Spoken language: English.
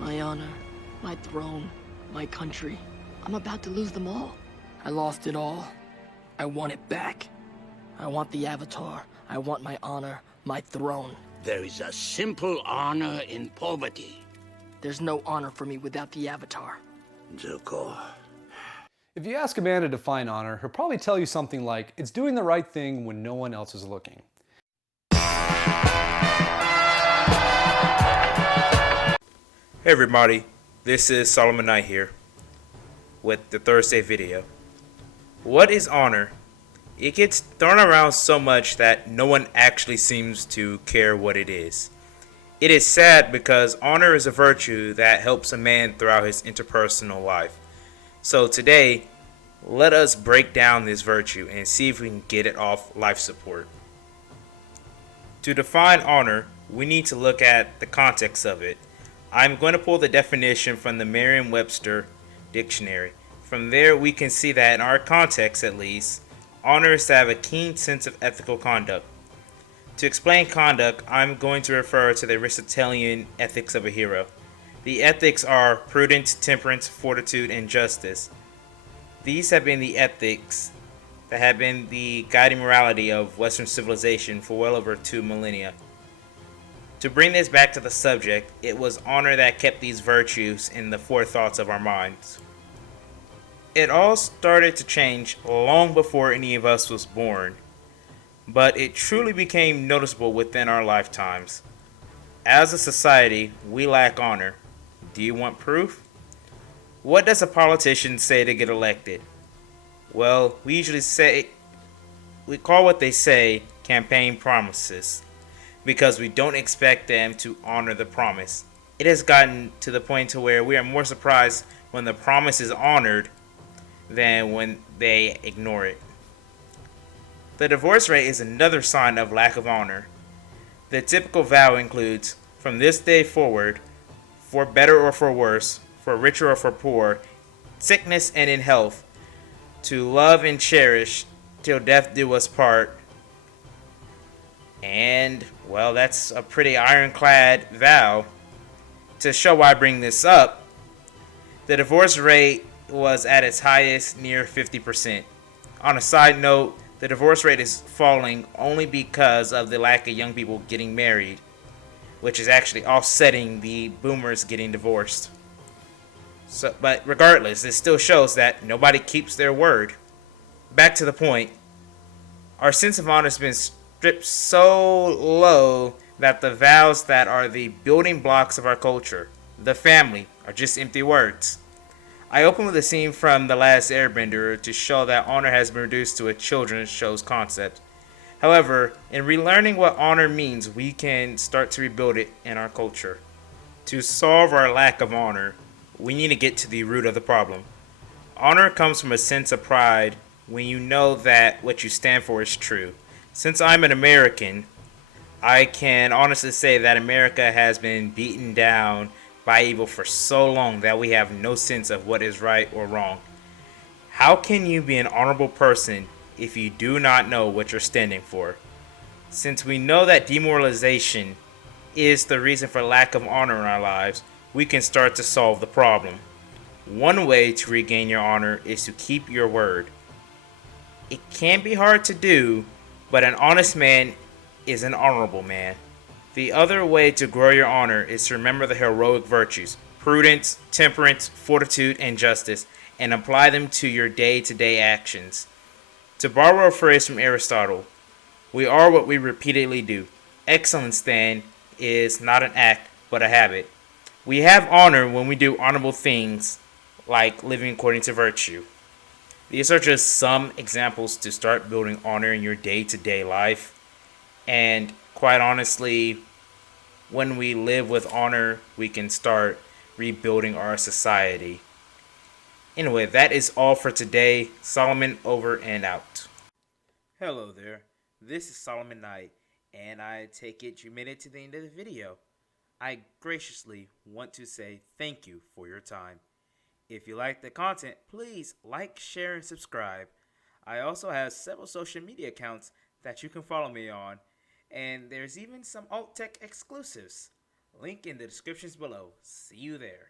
My honor, my throne, my country. I'm about to lose them all. I lost it all. I want it back. I want the Avatar. I want my honor, my throne. There is a simple honor in poverty. There's no honor for me without the Avatar. Zuko. If you ask a man to define honor, he'll probably tell you something like, it's doing the right thing when no one else is looking. Hey everybody, this is Solomon Knight here with the Thursday video. What is honor? It gets thrown around so much that no one actually seems to care what it is. It is sad because honor is a virtue that helps a man throughout his interpersonal life. So today, let us break down this virtue and see if we can get it off life support. To define honor, we need to look at the context of it. I'm going to pull the definition from the Merriam-Webster dictionary. From there, we can see that in our context at least, honor is to have a keen sense of ethical conduct. To explain conduct, I'm going to refer to the Aristotelian ethics of a hero. The ethics are prudence, temperance, fortitude, and justice. These have been the ethics that have been the guiding morality of Western civilization for well over 2 millennia. To bring this back to the subject, it was honor that kept these virtues in the forethoughts of our minds. It all started to change long before any of us was born, but it truly became noticeable within our lifetimes. As a society, we lack honor. Do you want proof? What does a politician say to get elected? Well, we call what they say campaign promises, because we don't expect them to honor the promise. It has gotten to the point to where we are more surprised when the promise is honored than when they ignore it. The divorce rate is another sign of lack of honor. The typical vow includes, from this day forward, for better or for worse, for richer or for poor, sickness and in health, to love and cherish till death do us part. And, well, that's a pretty ironclad vow. To show why I bring this up, the divorce rate was at its highest, near 50%. On a side note, the divorce rate is falling only because of the lack of young people getting married, which is actually offsetting the boomers getting divorced. But regardless, it still shows that nobody keeps their word. Back to the point, our sense of honor has been stripped so low that the vows that are the building blocks of our culture, the family, are just empty words. I open with a scene from The Last Airbender to show that honor has been reduced to a children's show's concept. However, in relearning what honor means, we can start to rebuild it in our culture. To solve our lack of honor, we need to get to the root of the problem. Honor comes from a sense of pride when you know that what you stand for is true. Since I'm an American, I can honestly say that America has been beaten down by evil for so long that we have no sense of what is right or wrong. How can you be an honorable person if you do not know what you're standing for? Since we know that demoralization is the reason for lack of honor in our lives, we can start to solve the problem. One way to regain your honor is to keep your word. It can be hard to do, but an honest man is an honorable man. The other way to grow your honor is to remember the heroic virtues, prudence, temperance, fortitude, and justice, and apply them to your day-to-day actions. To borrow a phrase from Aristotle, we are what we repeatedly do. Excellence, then, is not an act, but a habit. We have honor when we do honorable things, like living according to virtue. These are just some examples to start building honor in your day-to-day life. And quite honestly, when we live with honor, we can start rebuilding our society. Anyway, that is all for today. Solomon over and out. Hello there. This is Solomon Knight, and I take it you made it to the end of the video. I graciously want to say thank you for your time. If you like the content, please like, share, and subscribe. I also have several social media accounts that you can follow me on, and there's even some alt tech exclusives. Link in the descriptions below. See you there.